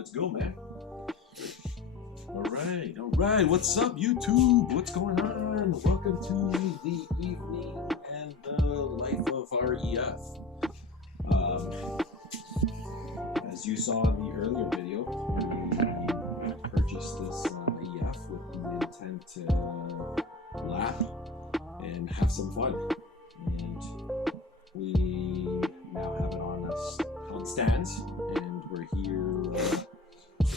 Let's go, man. All right. What's up, YouTube? What's going on? Welcome to the evening and the life of REF. As you saw in the earlier video, we purchased this EF with the intent to laugh and have some fun. And we now have it on stands, and we're here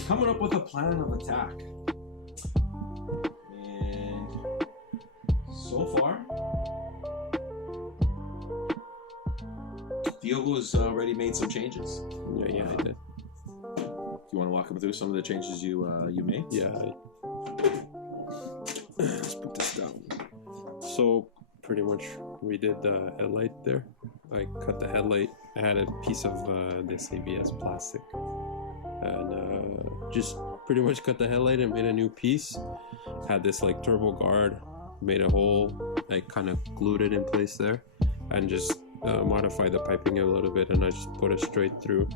coming up with a plan of attack. And so far, Diogo's already made some changes. Yeah, I did. You want to walk him through some of the changes you made? Yeah. Let's put this down. So pretty much we did the headlight there. I cut the headlight. I had a piece of this ABS plastic, and just pretty much cut the headlight and made a new piece. Had this like turbo guard, made a hole. I kind of glued it in place there, and just modified the piping a little bit, and I just put it straight through,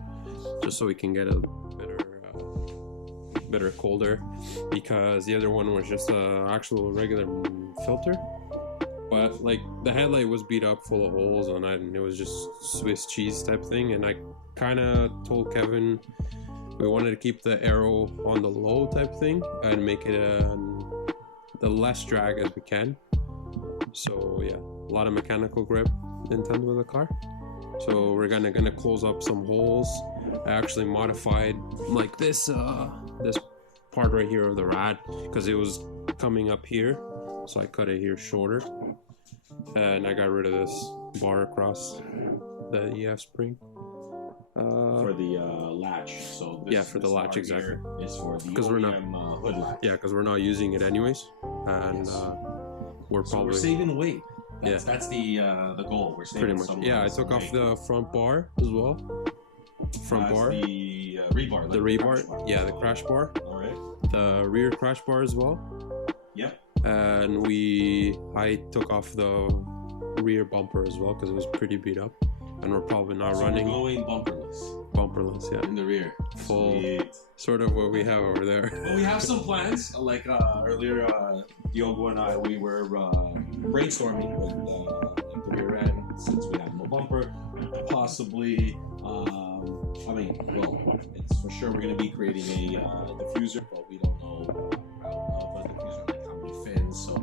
just so we can get a better cold air, because the other one was just a actual regular filter. But like the headlight was beat up full of holes, and it was just Swiss cheese type thing. And I kind of told Kevin we wanted to keep the aero on the low type thing and make it the less drag as we can. So yeah, a lot of mechanical grip intended with the car. So we're gonna close up some holes. I actually modified like this part right here of the rad, because it was coming up here, so I cut it here shorter, and I got rid of this bar across the EF spring for the latch. So this, for the latch, exactly. Is for the because we're not hood latch. Yeah, because we're not using it anyways, and Yes. we're So probably we're saving weight. That's the goal. We're saving pretty much. some. Yeah, I took off the front bar as well. Front bar. The rebar. The rebar. Yeah, the crash bar. All right. The rear crash bar as well. Yep. And I took off the rear bumper as well, because it was pretty beat up, and we're probably not running. We're going bumperless. Bumperless, yeah. In the rear. Full. Sweet. Sort of what we have over there. Well, we have some plans. Like earlier, Diogo and I, we were brainstorming with like the rear end, since we have no bumper. Possibly, it's for sure we're going to be creating a diffuser, but we don't know route of a diffuser, like how many fins. So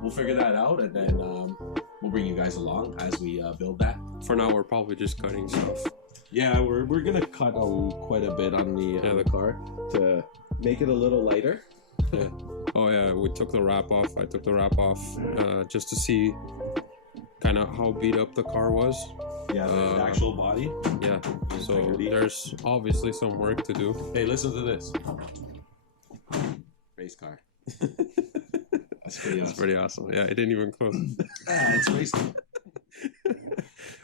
we'll figure that out, and then we'll bring you guys along as we build that. For now, we're probably just cutting stuff. Yeah, we're gonna cut quite a bit on the car to make it a little lighter. Yeah. Oh yeah, we took the wrap off. I took the wrap off just to see kind of how beat up the car was. Yeah, the actual body. Yeah. So integrity. there's obviously some work to do. Hey, listen to this. Race car. That's pretty awesome. It's pretty awesome. Yeah, it didn't even close. It's racing.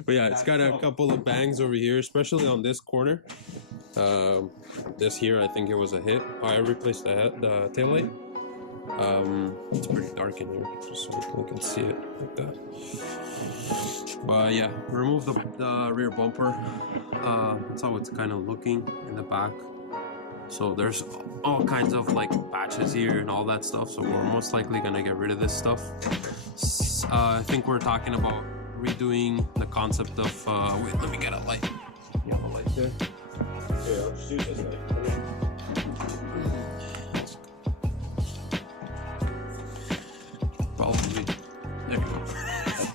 But yeah, it's got a couple of bangs over here, especially on this corner. This here, I think it was a hit. I replaced the taillight. It's pretty dark in here, just so we can see it like that. But yeah, remove the rear bumper. That's how it's kind of looking in the back. So there's all kinds of like patches here and all that stuff. So we're most likely gonna get rid of this stuff. I think we're talking about redoing the concept of wait, let me get a light. You have a light there? Yeah, I'll just use this light. Probably. There you go.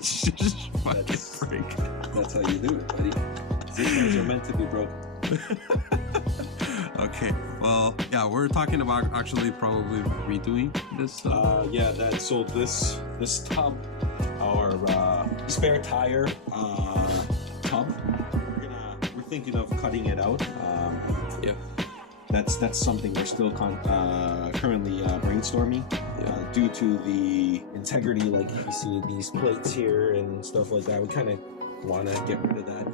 Just fucking break. That's how you do it, buddy. These things are meant to be broken. Okay, well, yeah, we're talking about actually probably redoing this stuff. So this tub, our spare tire tub, we're thinking of cutting it out. Yeah, that's something we're still currently brainstorming. Due to the integrity, like you see these plates here and stuff like that, we kind of want to get rid of that.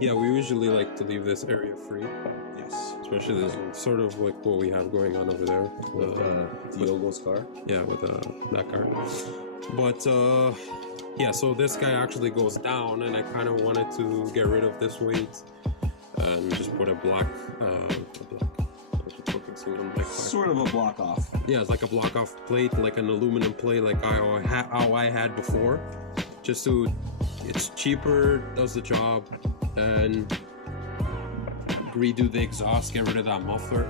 We usually like to leave this area free. Yes. Especially this sort of like what we have going on over there with Diogo's car. Yeah, with that car. But yeah, so this guy actually goes down, and I kind of wanted to get rid of this weight and just put a black Sort of a block off. Yeah, it's like a block off plate, like an aluminum plate, like how I had before. Just to, it's cheaper, does the job, and redo the exhaust, get rid of that muffler,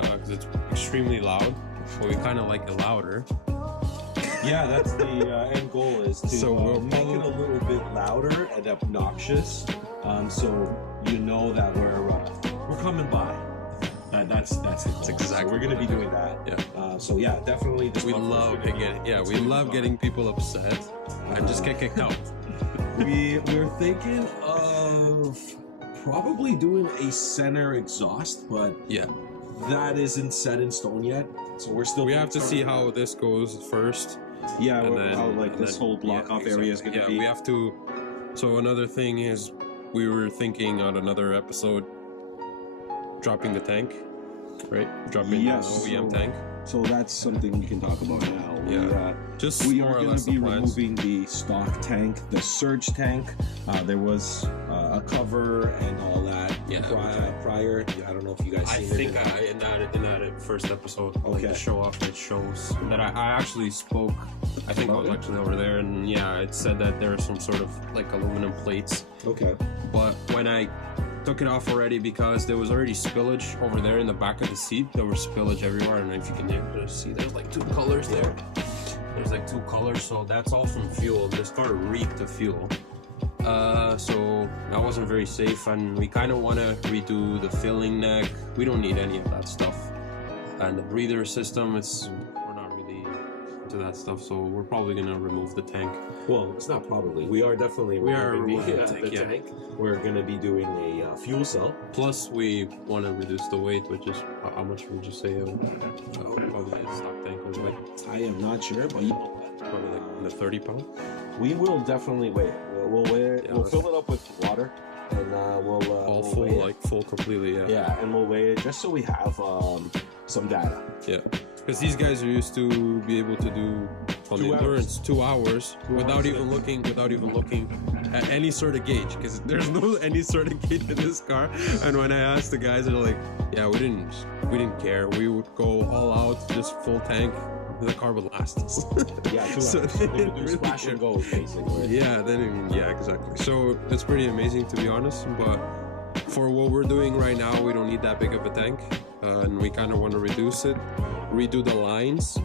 because it's extremely loud. But we kind of like it louder. Yeah, that's the end goal, is to make it a little bit louder and obnoxious, so you know that we're coming by. That's exactly. So we're gonna be doing that. Yeah. So yeah, definitely. We love getting people upset and just get kicked out. We're thinking of probably doing a center exhaust, but yeah, that isn't set in stone yet. So we have to see how this goes first. Yeah, and then, how like this whole block off area is going to be. Yeah, we have to. So another thing is, we were thinking on another episode, dropping the tank, right? Dropping the OEM tank. So that's something we can talk about now. Yeah, we are going to be removing the stock tank, the surge tank. There was a cover and all that. Yeah. Prior, I don't know if you guys seen it. I think in that first episode, like the show off, it shows that I actually spoke. I think I was actually over there, and yeah, it said that there are some sort of like aluminum plates. Okay. But when I took it off already, because there was already spillage over there in the back of the seat. There was spillage everywhere, and if you can see, there's like 2 colors there. There's like 2 colors, so that's all from fuel. This car reeked of fuel. So that wasn't very safe, and we kind of want to redo the filling neck. We don't need any of that stuff. And the breather system, we're not really into that stuff, so we're probably gonna remove the tank. Well, it's not probably. We are definitely removing the tank. We're gonna be doing a fuel cell. Plus, we want to reduce the weight, which is how much would you say? Probably a stock tank was like. I am not sure, but probably like in the 30 pound. We will definitely weigh it. We'll weigh it. We'll fill it up with water, and we'll full, weigh like full completely. Yeah. Yeah, and we'll weigh it just so we have some data. Yeah, because these guys are used to be able to do on the endurance 2 hours without even looking at any sort of gauge, because there's no any sort of gauge in this car. And when I asked the guys, they're like, "Yeah, we didn't care. We would go all out, just full tank." The car would last us. Yeah, 2 hours. So they would do splash and go, basically. Yeah, exactly. So it's pretty amazing, to be honest. But for what we're doing right now, we don't need that big of a tank, and we kind of want to reduce it, redo the lines,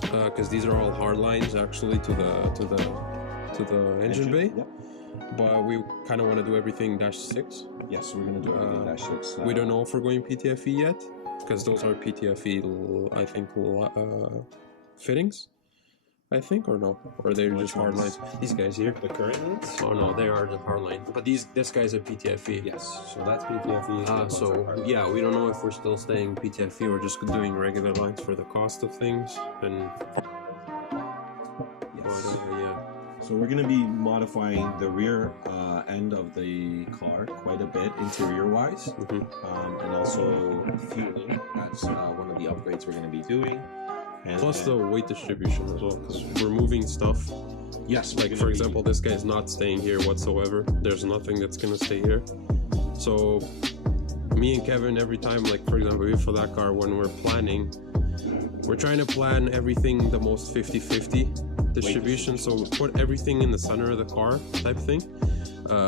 because these are all hard lines actually to the engine bay. Yep. But we kind of want to do everything -6. Yes, we're gonna do everything -6. We don't know if we're going PTFE yet, because those are PTFE, I think, fittings, I think, or no, or they're just hard lines. These guys here, the current ones? Oh no, they are the hard line. But this guy's a PTFE. Yes, so that's PTFE. So yeah, we don't know if we're still staying PTFE or just doing regular lines for the cost of things. And so we're going to be modifying the rear end of the car quite a bit interior-wise, and also fueling. That's one of the upgrades we're going to be doing. And plus the weight distribution as well, because we're moving stuff. Yes, like for example, this guy's not staying here whatsoever. There's nothing that's going to stay here. So me and Kevin, every time, like for example, for that car, when we're planning, we're trying to plan everything the most 50-50 distribution, so put everything in the center of the car type thing,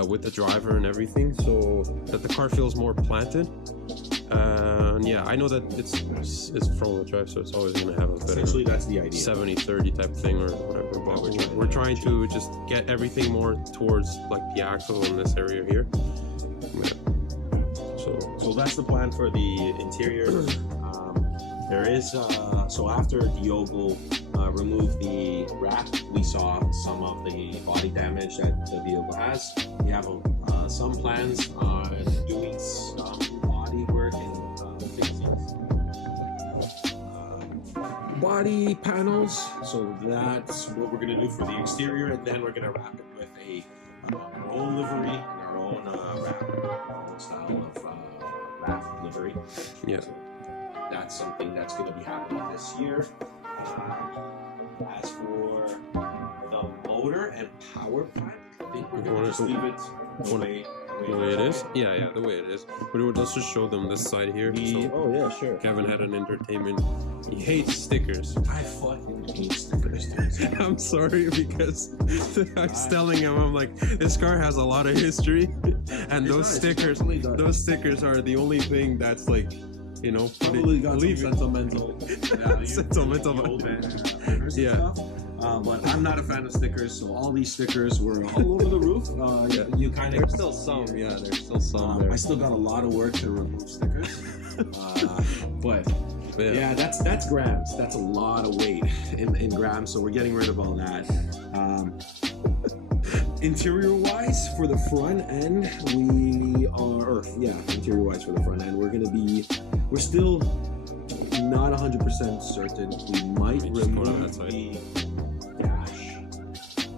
with the driver and everything, so that the car feels more planted. And yeah, I know that it's front-wheel drive, so it's always going to have a better, essentially that's the idea, 70-30 type thing or whatever, but we're trying to just get everything more towards like the axle in this area here. Yeah. So that's the plan for the interior. There is so after Diogo removed the wrap, we saw some of the body damage that the vehicle has. We have some plans on doing some body work and fixing body panels. So that's what we're gonna do for the exterior, and then we're gonna wrap it with our own livery, our own wrap, our own style of wrap livery. Yeah. So that's something that's going to be happening this year. As for the motor and power plant, I think we're going to just leave it the way The way it is? Yeah, the way it is. But let's just show them this side here. So Oh yeah, sure. Kevin had an entertainment. He hates stickers. I fucking hate stickers, dude. I'm sorry because I was telling him, I'm like, this car has a lot of history, and those stickers are the only thing that's like, you know, Probably got some sentimental, sentimental. old banners and Yeah. stuff. But I'm not a fan of stickers, so all these stickers were all over the roof. You kind of There's still some, there's still some there. I still got a lot of work to remove stickers, but yeah, that's grams. That's a lot of weight in grams. So we're getting rid of all that. Interior wise, for the front end, interior wise for the front end, we're still not 100% certain. We might remove the dash.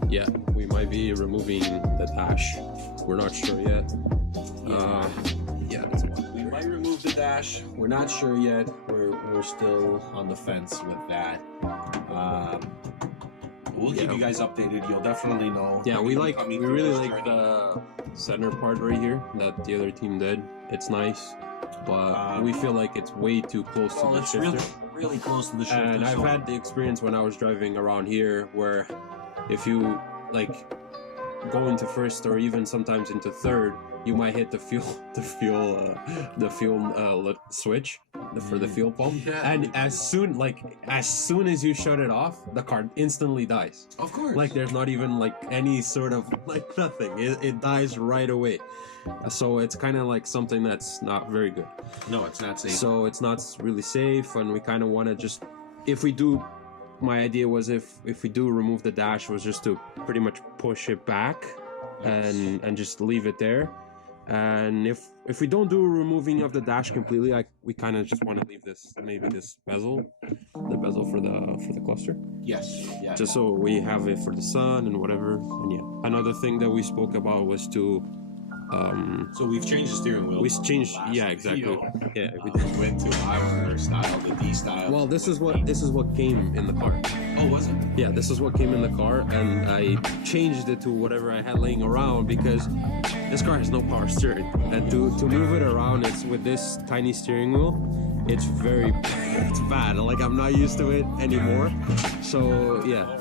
Yeah, we might be removing the dash. We're not sure yet. That's about We might remove the dash. We're not sure yet. We're still on the fence with that. We'll keep you guys updated. You'll definitely know. Yeah, we really like the center part right here that the other team did. It's nice, but we feel like it's way too close to the shifter. Really close to the shifter. And I've had the experience when I was driving around here where if you like go into first or even sometimes into third, you might hit the fuel switch for the fuel pump, and as soon as you shut it off, the car instantly dies. Of course. Like there's not even like any sort of like nothing. It dies right away. So it's kind of like something that's not very good. No, it's not safe. So it's not really safe, and we kind of want to just, if we do, my idea was if we do remove the dash, was just to pretty much push it back and just leave it there. And if we don't do removing of the dash completely, we kind of just want to leave this, maybe this bezel, the bezel for the cluster. Yes. Yeah. Just so we have it for the sun and whatever. And yeah, another thing that we spoke about was to. So we've changed the steering wheel. We changed. Yeah, exactly. Yeah, we went to our style, the D style. Well, this is what came in the car. Oh, was it? Yeah, this is what came in the car, and I changed it to whatever I had laying around because this car has no power steering, and to move it around, it's with this tiny steering wheel. It's bad. Like I'm not used to it anymore. So yeah.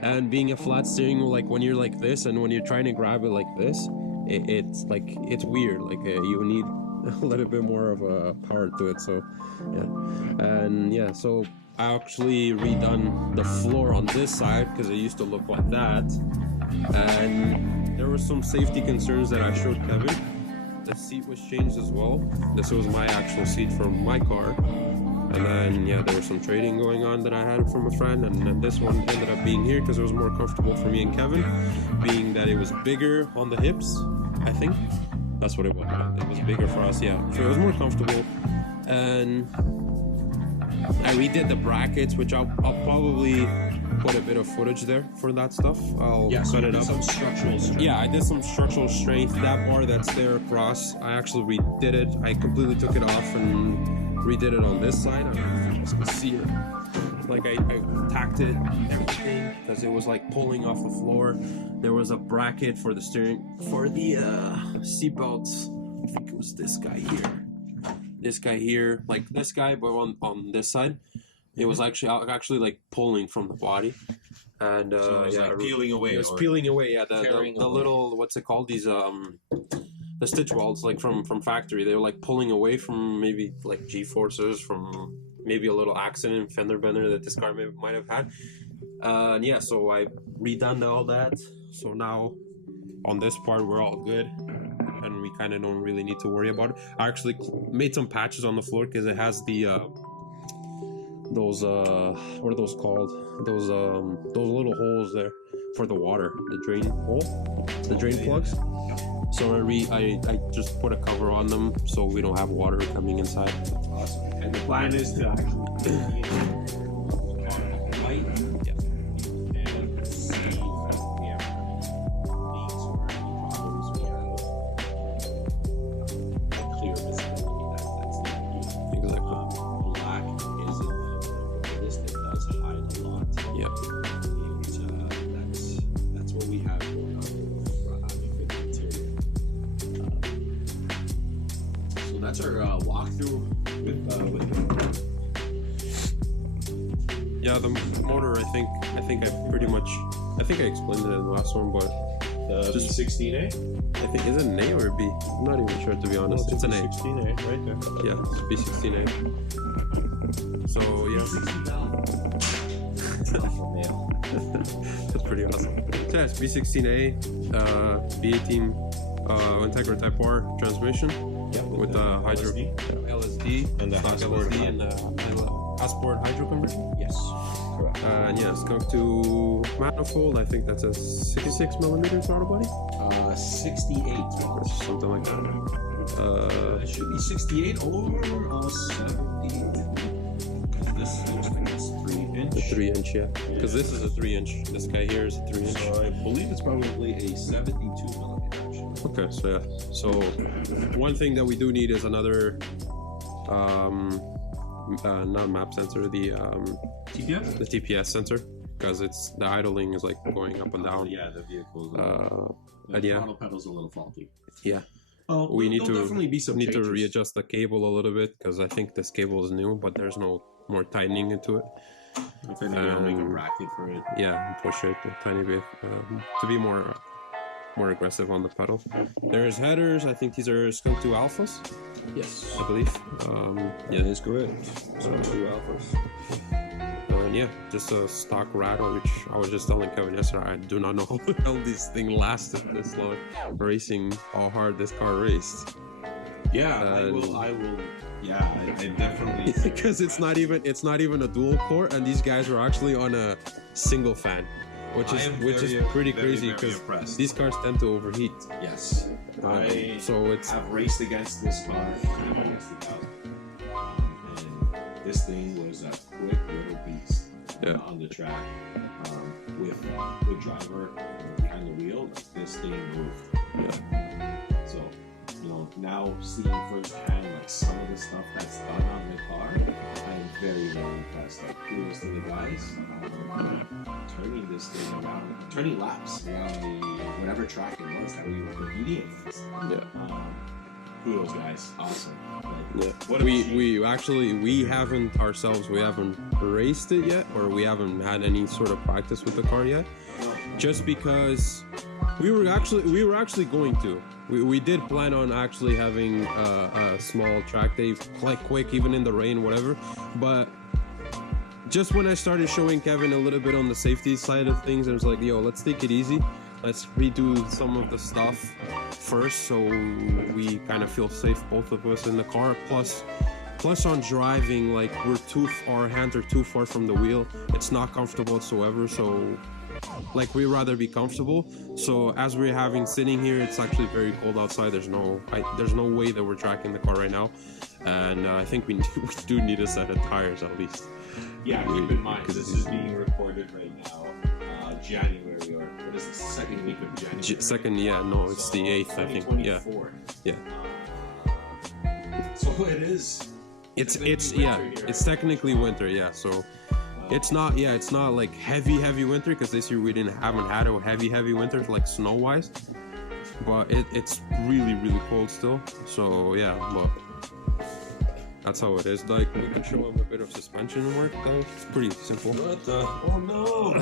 And being a flat steering wheel, like when you're like this, and when you're trying to grab it like this, it's weird. Like you need a little bit more of a power to it. So so I actually redone the floor on this side because it used to look like that, and there were some safety concerns that I showed Kevin. The seat was changed as well. This was my actual seat from my car. And then, there was some trading going on that I had from a friend, and then this one ended up being here because it was more comfortable for me and Kevin, being that it was bigger on the hips, I think. That's what it was. It was bigger for us, So it was more comfortable. And I redid the brackets, which I'll probably put a bit of footage there for that stuff. I'll cut it up. Some structural strength. Yeah, I did some structural strength. That bar that's there across, I actually redid it. I completely took it off and redid it on this side. I don't know if you guys can see it. Like I tacked it, everything, because it was like pulling off the floor. There was a bracket for the seat belts. I think it was this guy here, like this guy, but on this side, it was actually like pulling from the body. And so it was like peeling away. It was peeling away. Yeah, the little, what's it called? These the stitch welds, like from factory, they were like pulling away from maybe like G-forces from maybe a little accident fender bender that this car might have had. And so I redone all that. So now on this part we're all good, and we kind of don't really need to worry about it. I actually made some patches on the floor because it has the those what are those called? Those little holes there for the water, the drain plugs. So I just put a cover on them so we don't have water coming inside. Awesome. And the plan is to actually that's our walkthrough with Yeah, the motor. I think I pretty much. I think I explained it in the last one, but just 16A. I think is it an A or a B? I'm not even sure, to be honest. Well, it's an A. 16A, right there. Yeah, it's B16A. So yeah, that's pretty awesome. So yeah, it's B16A, B18 Integra Type R transmission. Yeah, with the hydro LSD and the stock Hasport LSD and the Hasport hydro converter. Yes, correct. And yeah, skunk to manifold. I think that's a 66 millimeter throttle body, 68 or something like that. It should be 68 or 70. This looks like it's 3-inch. The 3-inch, yeah. Because this is a 3-inch. This guy here is a 3-inch. So I believe it's probably a 72 millimeter. Okay, so yeah. So one thing that we do need is another, not map sensor, the TPS? The TPS sensor, because it's the idling is like going up and down. Yeah, the vehicle. And yeah, throttle pedal's a little faulty. yeah. We need to definitely be some need to changes. readjust the cable a little bit, because I think this cable is new, but there's no more tightening into it. If anything, I'll make a bracket for it. Yeah, push it a tiny bit to be more aggressive on the pedal. There's headers. I think these are Skunk 2 Alphas, Yes, I believe. that is correct. So 2 alphas. And yeah, just a stock rattle, which I was just telling Kevin yesterday. I do not know how the hell this thing lasted this long, racing how hard this car raced. Yeah, I will. Yeah, I definitely. Because it's not even a dual core, and these guys were actually on a single fan, which is pretty crazy, because these cars tend to overheat. Yes, so it's I've raced against this car and this thing was a quick little beast on the track. With good driver behind the wheel, this thing moved. Yeah. So, now seeing firsthand like some of the stuff that's done on the car, I'm very, very impressed. Like kudos to the guys turning this thing around, turning laps around the whatever track it was that we were competing against. Yeah. Kudos, guys, awesome. Yeah. What a machine. We haven't raced it yet, or we haven't had any sort of practice with the car yet, just because we were actually going to. We did plan on actually having a small track day, like quick, even in the rain, whatever. But just when I started showing Kevin a little bit on the safety side of things, I was like, yo, let's take it easy. Let's redo some of the stuff first, so we kind of feel safe, both of us in the car. Plus on driving, like our hands are too far from the wheel. It's not comfortable whatsoever. So like we'd rather be comfortable. So as we're sitting here, it's actually very cold outside. There's no way that we're tracking the car right now, and I think we do need a set of tires at least. Yeah, keep in mind, this is being recorded right now, January, or what is the second week of January? It's the 8th, I think. Yeah. So it is. It's technically winter, yeah. So it's not like heavy winter, because this year we haven't had a heavy winter like snow wise, but it's really cold still. So yeah, but that's how it is. Like, we can show him a bit of suspension work. It's pretty simple. What the? Oh no!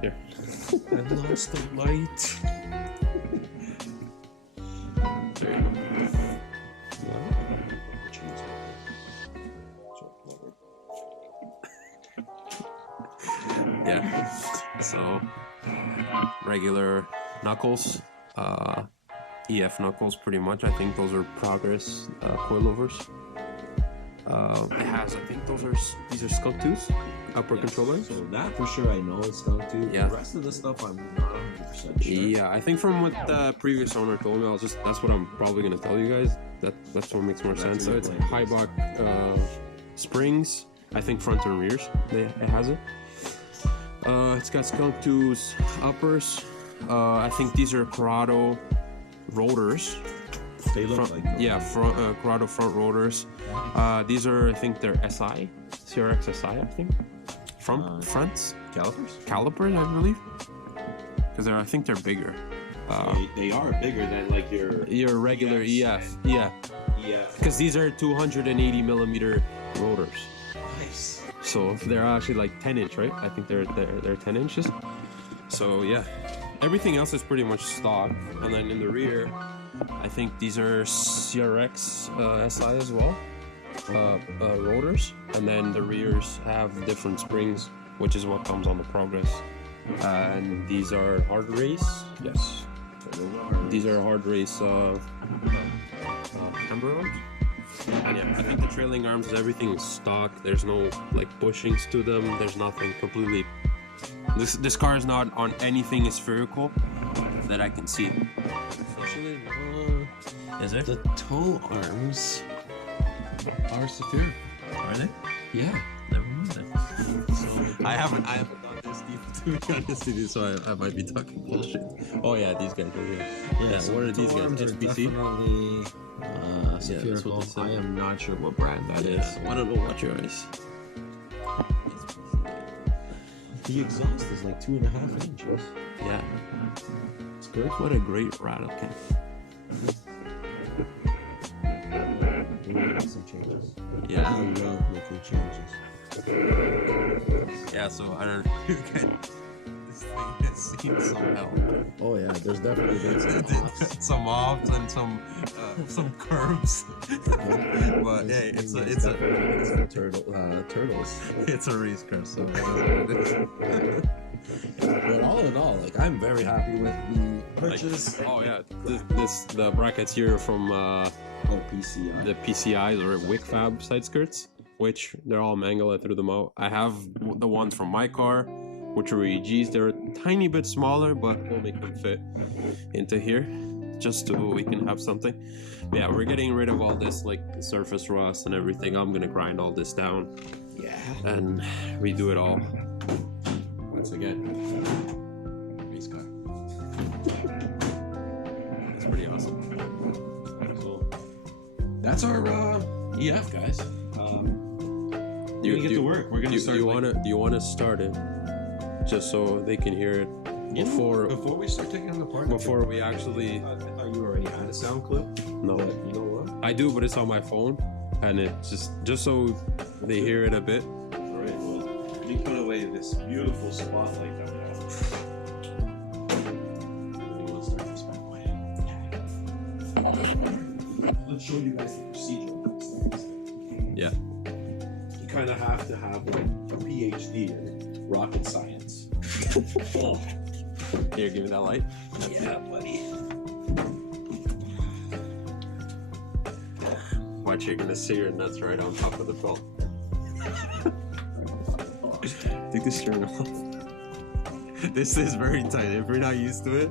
Here. I lost the light. There you go. Yeah. So regular knuckles, EF knuckles, pretty much. I think those are Progress coilovers. It has, I think these are Skunk 2s, upper controllers. So that for sure I know it's Skunk 2. Yeah. The rest of the stuff I'm not 100% sure. Yeah, I think from what the previous owner told me, that's what I'm probably gonna tell you guys. That's what makes more sense. So it's Hybach springs, I think front and rears. It has it. It's got Skunk 2's uppers. I think these are Corrado rotors. They look like them. Yeah, Corrado front rotors. These are, I think they're SI, CRX SI, I think. Fronts? Calipers, I believe. Because I think they're bigger. They are bigger than like your regular EF. Yeah. because these are 280 millimeter rotors. Nice. So they're actually like 10-inch, right? I think they're 10 inches. So yeah, everything else is pretty much stock. And then in the rear, I think these are CRX SI as well, rotors. And then the rears have different springs, which is what comes on the Progress. And these are hard race. Yes. These are hard race camber arms. And yeah, I think the trailing arms, everything is stock. There's no like bushings to them. There's nothing completely. This car is not on anything spherical that I can see. Actually, Is it? the toe arms are spherical. Are they? Yeah. Never mind then. So I haven't done this deep to be honest with you, so I might be talking bullshit. Oh yeah, these guys are here. Yeah, so what are the these toe guys? arms are SPC? definitely that's what spherical. they say. I am not sure what brand that is. I don't know what your eyes. The exhaust is like 2.5 inches. Yeah. It's good. What a great rattle can. Make some changes. Yeah. I love making changes. Yeah, so I don't know. This thing has seen some hell. Oh yeah, there's definitely been some Some offs and some curves. But hey, it's a turtles. it's a race car, so But all in all, like I'm very happy with the purchase. oh yeah, the brackets here from PCI. the PCIs or Wick Fab side skirts, which they're all mangled. I threw them out. I have the ones from my car, which are EGs. They're a tiny bit smaller, but we'll make them fit into here, just so we can have something. But yeah, we're getting rid of all this like surface rust and everything. I'm gonna grind all this down. Yeah. And redo it all. Once again, race car. It's pretty awesome. So that's our EF, guys. We're gonna get to work. We're gonna start. Do you wanna start it, just so they can hear it before we start taking them apart? before we actually? I thought you already had a sound clip. No, But you know what? I do, but it's on my phone, and it just so they hear it a bit. All right, well, let me put away this beautiful spotlight that we have. Let's start this back way. Let's show you guys the procedure of these things. Yeah. You kind of have to have like a PhD in rocket science. Oh. Here, give me that light. Yeah, buddy. Watch, you're gonna see your nuts right on top of the belt. Take the steering off. This is very tight. If you're not used to it,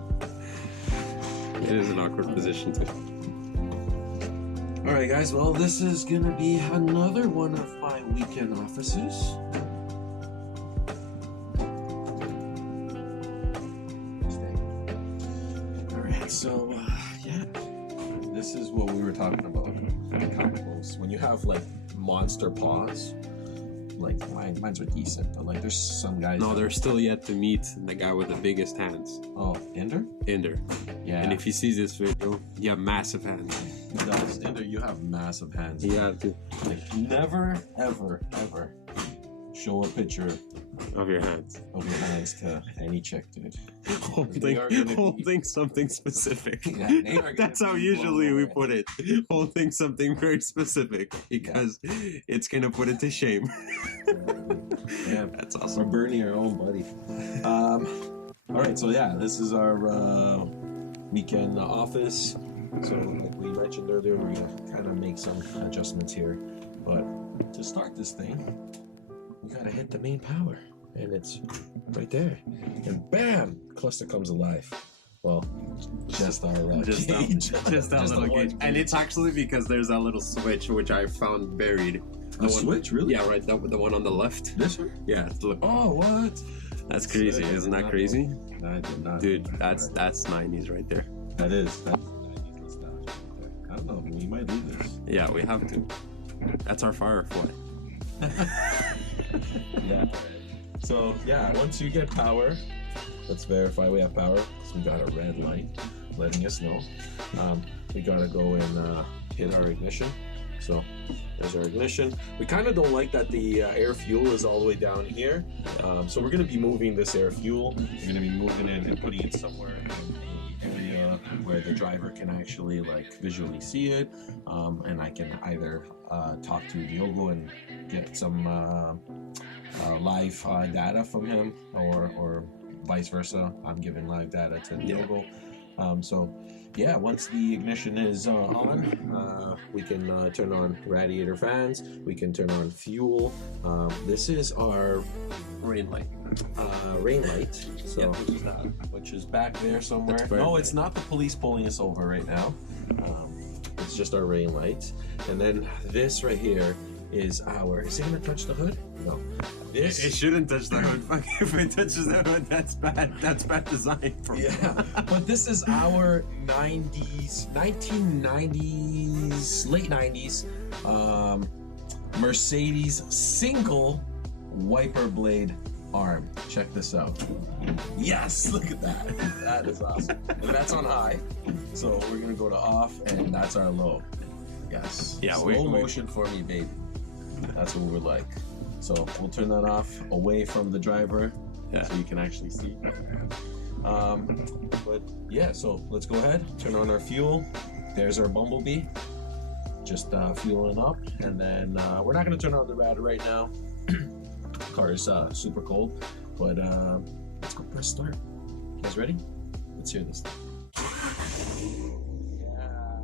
it is an awkward position too. All right, guys. Well, this is gonna be another one of my weekend offices. All right, so yeah, this is what we were talking about. Chronicles. When you have like monster paws, like mine's are decent, but like there's some guys. No, they're still yet to meet the guy with the biggest hands, Oh, Ender? Ender. Yeah. And if he sees this video, you have massive hands. He does. Ender, you have massive hands. You have to Like, never, ever, ever show a picture of your hands. of your hands to any chick, dude. Holding, are gonna be- holding something specific. Yeah, they are gonna That's how be usually blown we away. put it. Holding something very specific because it's gonna put it to shame. Yeah, That's we're awesome. burning our own buddy. All right, so yeah, this is our weekend office. So like we mentioned earlier, we're gonna kind of make some adjustments here. But to start this thing, we gotta hit the main power. And it's right there. And bam! Cluster comes alive. Well, just our Just gauge. that, just that Just little the one gauge. And it's actually because there's that little switch which I found buried. A switch, really? Yeah, right. The one on the left. This one? Yeah. Look, Oh, what? that's crazy. Isn't that crazy? I did not. Dude, that's 90s right there. That is. That's I don't know. We might leave this. Yeah, we have to. That's our Firefly. Yeah. So yeah, once you get power, let's verify we have power because we got a red light letting us know. We gotta go and hit our ignition. So there's our ignition. We kind of don't like that the air fuel is all the way down here. So we're going to be moving this air fuel. We're going to be moving it and putting it somewhere in the area where the driver can actually like visually see it. And I can either talk to Diogo and get some live data from him, or vice versa. I'm giving live data to Diogo. So yeah, once the ignition is on, we can turn on radiator fans, we can turn on fuel. This is our Rain light. rain light, so Yeah, which is back there somewhere. That's No, perfect. it's not the police pulling us over right now. It's just our rain light. And then this right here is our, is it gonna touch the hood? No. This It shouldn't touch the hood. Fuck, if it touches the hood, that's bad. That's bad design. yeah, but this is our 90s, 1990s, late 90s Mercedes single wiper blade arm. Check this out. Yes, look at that. That is awesome. And that's on high. So we're gonna go to off, and that's our low. Yes. Yeah, slow motion for me, baby. That's what we're like. So we'll turn that off away from the driver, so you can actually see. But yeah, so let's go ahead, turn on our fuel. There's our Bumblebee, just fueling up, and then we're not gonna turn on the rad right now. Car is super cold, but let's go press start. You guys ready? Let's hear this. Yeah.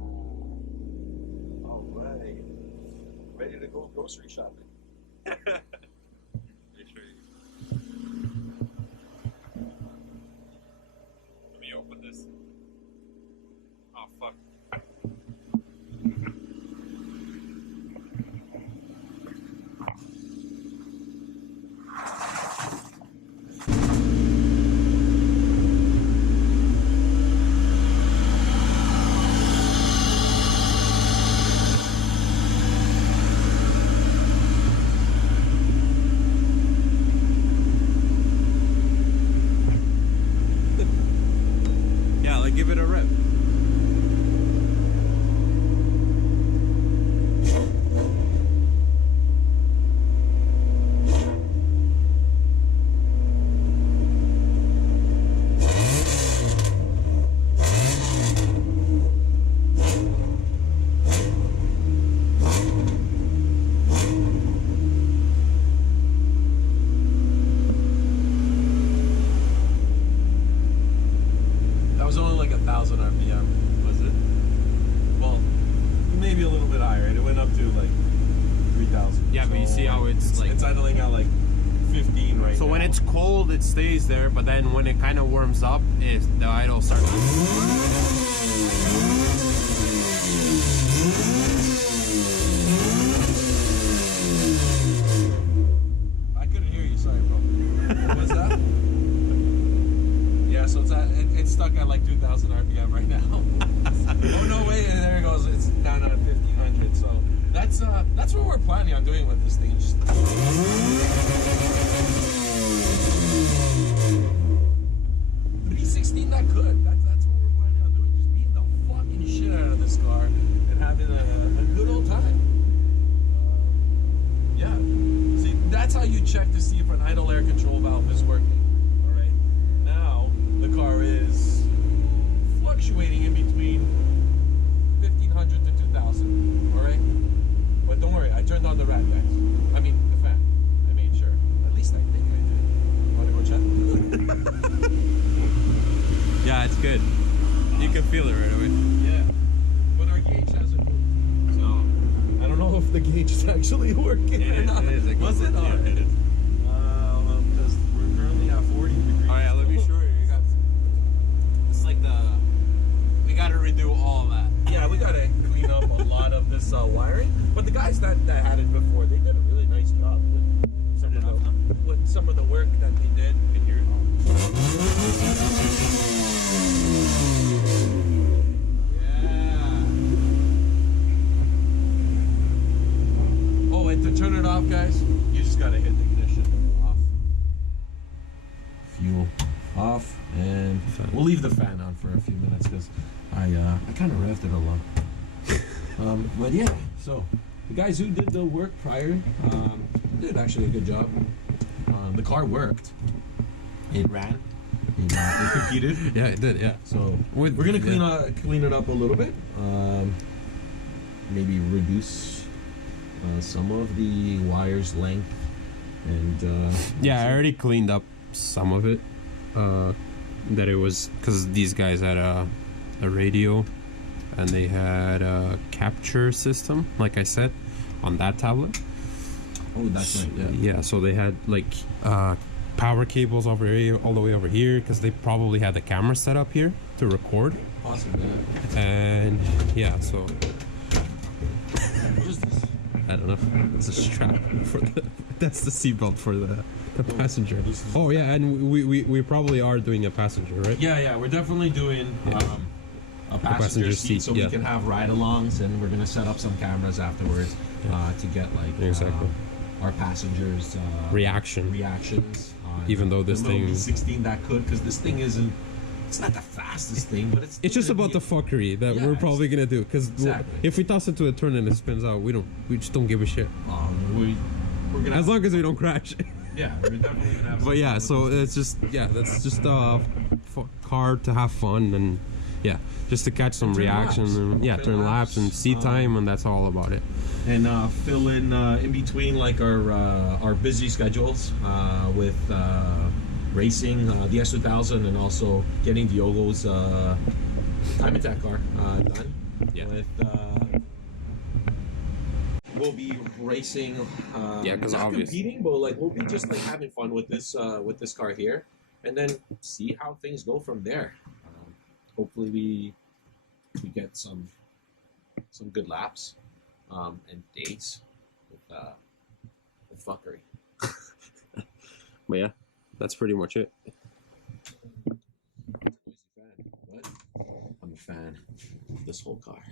All right. Ready to go grocery shopping. Let me open this. Oh fuck. Give it a rep. Was only like 1,000 RPM, was it? Well, maybe a little bit higher. It went up to like 3,000. Yeah, but you see how it's like. It's idling at like 15 right now. So when it's cold, it stays there, but then when it kind of warms up, the idle starts. I couldn't hear you. Sorry, bro. What was that? Yeah, so it's stuck at like 2,000 RPM right now. Oh no, wait, and there it goes. It's down at 1,500. So that's what we're planning on doing with this thing. Just 316, not good. That's what we're planning on doing. Just beating the fucking shit out of this car and having a good old time. Yeah. See, that's how you check to see if an idle air control valve is working. The car is fluctuating in between 1,500 to 2,000, all right? But don't worry, I turned on the rad, guys. I mean, the fan. I made sure. At least I think I did. Want to go check? Yeah, it's good. You can feel it right away. Yeah. But our gauge hasn't moved. So, I don't know if the gauge is actually working or not. It is. Was it? Yeah, it is. Because we're currently at 40 degrees. Oh yeah, let me show you. It's like we gotta redo all of that. Yeah, we gotta clean up a lot of this wiring. But the guys that had it before, they did a really nice job with some of the work that they did. You can hear it. Yeah. Oh, and to turn it off, guys, you just gotta hit the ignition off. Fuel off, and we'll leave the fan on for a few minutes because I kind of revved it a lot. But yeah, so the guys who did the work prior did actually a good job. The car worked. It ran. It competed. Yeah, it did. Yeah. So we're gonna clean it up a little bit. Maybe reduce some of the wires length, and yeah, I already cleaned up some of it. That it was because these guys had a radio, and they had a capture system, like I said, on that tablet. Oh, that's right. Yeah. Yeah, so they had like power cables over here, all the way over here, because they probably had the camera set up here to record. Possibly. And yeah, so What is this? I don't know. It's a strap for the. That's the seatbelt for the passenger. This is- Oh yeah, and we probably are doing a passenger, right? Yeah, we're definitely doing a passenger seat, so yeah. we can have ride-alongs, and we're gonna set up some cameras afterwards to get like Exactly. our passengers' reactions. On Even though this the little thing- B16 that could, because this thing isn't. It's not the fastest thing, but it's. It's just about the fuckery that we're probably gonna do, because Exactly. if we toss it to a turn and it spins out, we just don't give a shit. We're gonna. As long as we don't crash. Yeah, we're definitely gonna have. But yeah, so it's just that's just a car to have fun, and yeah, just to catch some turn reaction laps. and yeah, Turn turn laps and laps. seat time, and that's all about it. And fill in between like our busy schedules with racing the S2000, and also getting Diogo's time attack car done. Yeah. With we'll be racing. Yeah, 'cause not obvious- competing, but like we'll be just like having fun with this car here, and then see how things go from there. Hopefully we get some good laps and days with fuckery. But yeah, that's pretty much it. What? I'm a fan of this whole car.